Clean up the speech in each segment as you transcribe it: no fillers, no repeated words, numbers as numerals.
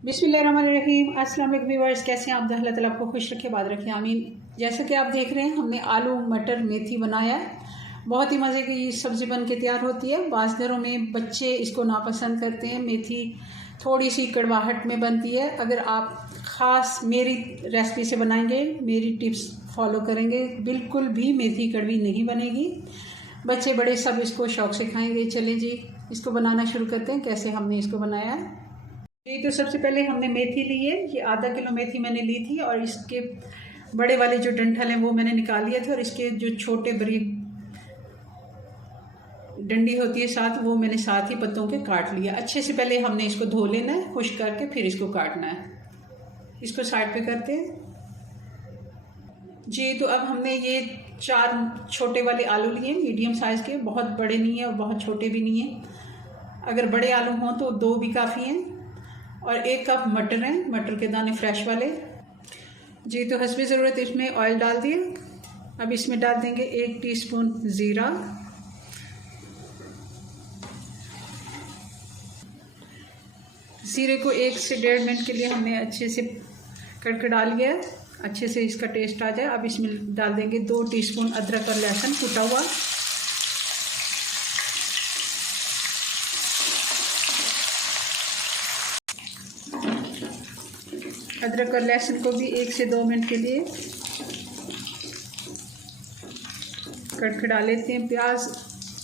बिस्मिल्लाहिर्रहमानिर्रहीम। अस्सलाम वालेकुम व्यूअर्स, कैसे हैं आप? अल्लाह ताला आपको खुश रखे, बाद रखे, आमीन। जैसा कि आप देख रहे हैं, हमने आलू मटर मेथी बनाया है। बहुत ही मज़े की सब्ज़ी बन के तैयार होती है। बाज़ घरों में बच्चे इसको नापसंद करते हैं। मेथी थोड़ी सी कड़वाहट में बनती है। अगर आप ख़ास मेरी रेसिपी से बनाएंगे, मेरी टिप्स फॉलो करेंगे, बिल्कुल भी मेथी कड़वी नहीं बनेगी। बच्चे बड़े सब इसको शौक़ से खाएंगे। चलिए जी, इसको बनाना शुरू करते हैं। कैसे हमने इसको बनाया है जी। तो सबसे पहले हमने मेथी ली है। ये आधा किलो मेथी मैंने ली थी और इसके बड़े वाले जो डंठल हैं वो मैंने निकाल लिए थे और इसके जो छोटे बारीक डंडी होती है साथ, वो मैंने साथ ही पत्तों के काट लिया। अच्छे से पहले हमने इसको धो लेना है, खुश्क करके फिर इसको काटना है। इसको साइड पे करते हैं जी। तो अब हमने ये 4 छोटे वाले आलू लिए, मीडियम साइज़ के, बहुत बड़े नहीं है और बहुत छोटे भी नहीं है। अगर बड़े आलू हों तो 2 भी काफ़ी हैं। और 1 कप मटर हैं, मटर के दाने फ्रेश वाले जी। तो हस्बे ज़रूरत इसमें ऑयल डाल दिए। अब इसमें डाल देंगे 1 टीस्पून ज़ीरा, ज़ीरे को 1 से 1.5 मिनट के लिए हमने अच्छे से कड़कड़ा लिया है, अच्छे से इसका टेस्ट आ जाए। अब इसमें डाल देंगे 2 टीस्पून अदरक और लहसुन कुटा हुआ। अदरक और लहसुन को भी 1 से 2 मिनट के लिए कड़कड़ा लेते हैं। प्याज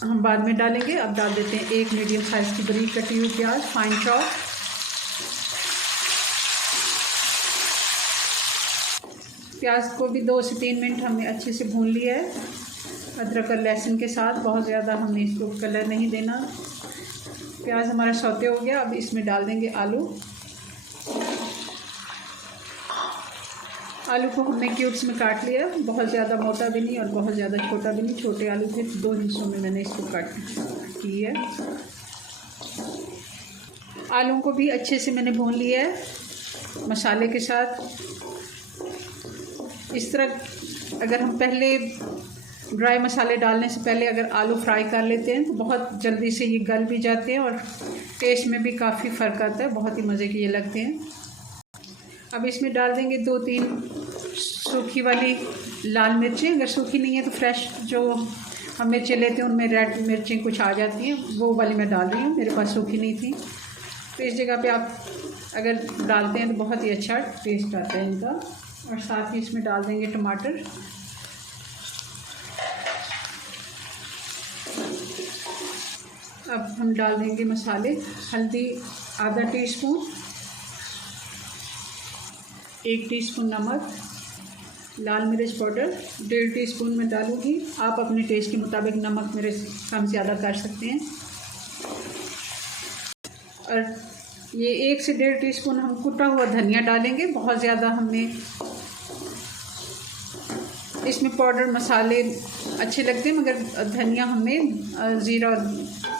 हम बाद में डालेंगे। अब डाल देते हैं 1 मीडियम साइज़ की बारीक कटी हुई प्याज, फाइन चॉप। प्याज को भी 2 से 3 मिनट हमने अच्छे से भून लिया है अदरक और लहसुन के साथ। बहुत ज़्यादा हमने इसको कलर नहीं देना। प्याज हमारा सौते हो गया। अब इसमें डाल देंगे आलू। आलू को हमने क्यूब्स में काट लिया, बहुत ज़्यादा मोटा भी नहीं और बहुत ज़्यादा छोटा भी नहीं। छोटे आलू थे, 2 हिस्सों में मैंने इसको काट की है। आलू को भी अच्छे से मैंने भून लिया है मसाले के साथ। इस तरह अगर हम पहले ड्राई मसाले डालने से पहले अगर आलू फ्राई कर लेते हैं तो बहुत जल्दी से ये गल भी जाते हैं और टेस्ट में भी काफ़ी फ़र्क आता है। बहुत ही मज़े के ये लगते हैं। अब इसमें डाल देंगे 2-3 सूखी वाली लाल मिर्चें। अगर सूखी नहीं है तो फ्रेश जो हम मिर्चें लेते हैं उनमें रेड मिर्चें कुछ आ जाती हैं, वो वाली मैं डाल रही हूँ। मेरे पास सूखी नहीं थी, तो इस जगह पे आप अगर डालते हैं तो बहुत ही अच्छा टेस्ट आता है इनका। और साथ ही इसमें डाल देंगे टमाटर। अब हम डाल देंगे मसाले। हल्दी आधा टीस्पून, 1 टीस्पून नमक, लाल मिर्च पाउडर 1.5 टीस्पून में डालूँगी। आप अपने टेस्ट के मुताबिक नमक मेरे कम ज़्यादा कर सकते हैं। और ये 1 से 1.5 टीस्पून हम कुटा हुआ धनिया डालेंगे। बहुत ज़्यादा हमने इसमें पाउडर मसाले अच्छे लगते हैं, मगर धनिया हमने ज़ीरा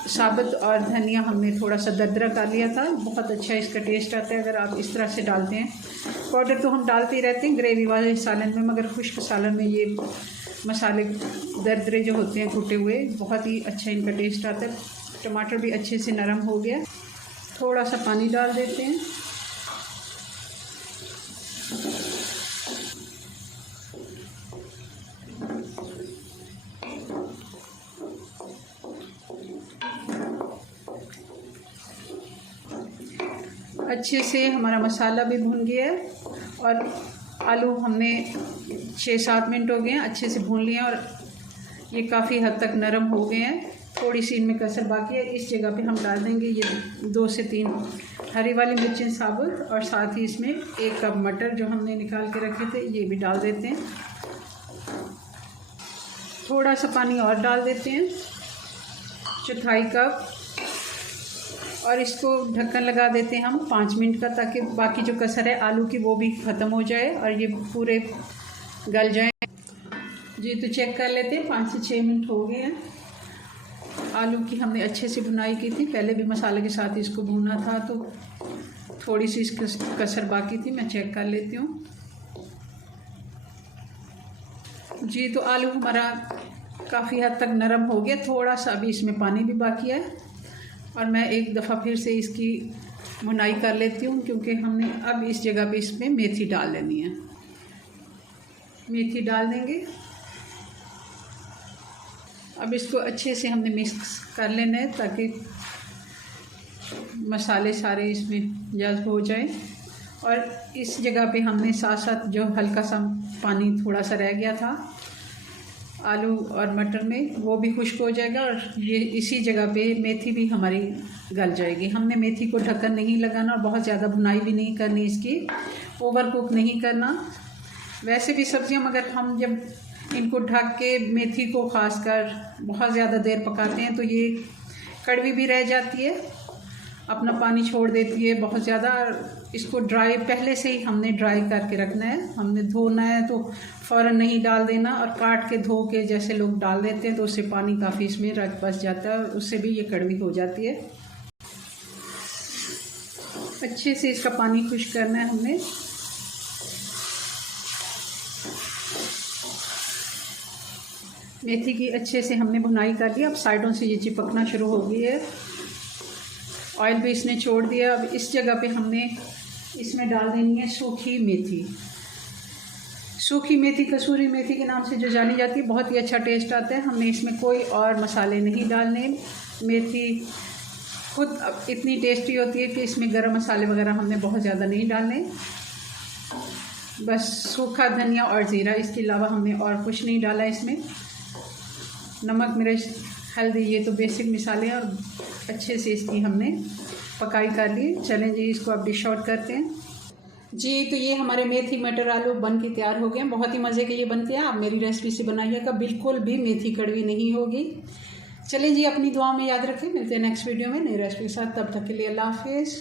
साबुत और धनिया हमने थोड़ा सा दरदरा कर लिया था। बहुत अच्छा इसका टेस्ट आता है अगर आप इस तरह से डालते हैं। पाउडर तो हम डालते ही रहते हैं ग्रेवी वाले सालन में, मगर खुश्क सालन में ये मसाले दरदरे जो होते हैं कुटे हुए, बहुत ही अच्छा इनका टेस्ट आता है। टमाटर भी अच्छे से नरम हो गया। थोड़ा सा पानी डाल देते हैं। अच्छे से हमारा मसाला भी भून गया है और आलू हमने 6-7 मिनट हो गए हैं अच्छे से भून लिए हैं और ये काफ़ी हद तक नरम हो गए हैं। थोड़ी सी इनमें कसर बाकी है। इस जगह पे हम डाल देंगे ये 2 से 3 हरी वाली मिर्चें साबुत और साथ ही इसमें 1 कप मटर जो हमने निकाल के रखे थे ये भी डाल देते हैं। थोड़ा सा पानी और डाल देते हैं, 1/4 कप, और इसको ढक्कन लगा देते हैं हम 5 मिनट का, ताकि बाकी जो कसर है आलू की वो भी ख़त्म हो जाए और ये पूरे गल जाए जी। तो चेक कर लेते हैं, 5 से 6 मिनट हो गए हैं। आलू की हमने अच्छे से भुनाई की थी, पहले भी मसाले के साथ इसको भूना था, तो थोड़ी सी इसकी कसर बाकी थी। मैं चेक कर लेती हूँ जी। तो आलू हमारा काफ़ी हद तक नरम हो गया। थोड़ा सा अभी इसमें पानी भी बाकी है और मैं एक दफ़ा फिर से इसकी भुनाई कर लेती हूँ, क्योंकि हमने अब इस जगह पे इसमें मेथी डाल देनी है। मेथी डाल देंगे। अब इसको अच्छे से हमने मिक्स कर लेना है ताकि मसाले सारे इसमें जज़्ब हो जाएं। और इस जगह पे हमने साथ साथ जो हल्का सा पानी थोड़ा सा रह गया था आलू और मटर में, वो भी खुश्क हो जाएगा। और ये इसी जगह पे मेथी भी हमारी गल जाएगी। हमने मेथी को ढक्कन नहीं लगाना और बहुत ज़्यादा भुनाई भी नहीं करनी, इसकी ओवर कुक नहीं करना। वैसे भी सब्जियां मगर हम जब इनको ढक के मेथी को खासकर बहुत ज़्यादा देर पकाते हैं तो ये कड़वी भी रह जाती है, अपना पानी छोड़ देती है बहुत ज़्यादा। इसको ड्राई पहले से ही हमने ड्राई करके रखना है। हमने धोना है तो फ़ौरन नहीं डाल देना, और काट के धो के जैसे लोग डाल देते हैं तो उससे पानी काफ़ी इसमें बच जाता है, उससे भी ये कड़वी हो जाती है। अच्छे से इसका पानी खुश्क करना है हमने। मेथी की अच्छे से हमने भुनाई कर ली। अब साइडों से ये चिपकना शुरू हो गई है, ऑयल भी इसने छोड़ दिया। अब इस जगह पे हमने इसमें डाल देनी है सूखी मेथी। सूखी मेथी कसूरी मेथी के नाम से जो जानी जाती है, बहुत ही अच्छा टेस्ट आता है। हमने इसमें कोई और मसाले नहीं डालने। मेथी खुद इतनी टेस्टी होती है कि इसमें गरम मसाले वगैरह हमने बहुत ज़्यादा नहीं डालने, बस सूखा धनिया और ज़ीरा, इसके अलावा हमने और कुछ नहीं डाला इसमें। नमक, मिर्च, हल्दी, ये तो बेसिक मसाले हैं। और अच्छे से इसकी हमने पकाई कर ली। चलें जी, इसको अब डिश आउट करते हैं जी। तो ये हमारे मेथी मटर आलू बन के तैयार हो गए हैं। बहुत ही मज़े के ये बनते हैं। आप मेरी रेसिपी से बनाइएगा, बिल्कुल भी मेथी कड़वी नहीं होगी। चलें जी, अपनी दुआ में याद रखें। मिलते हैं नेक्स्ट वीडियो में नई रेसिपी के साथ। तब तक के लिए अल्लाह हाफिज़।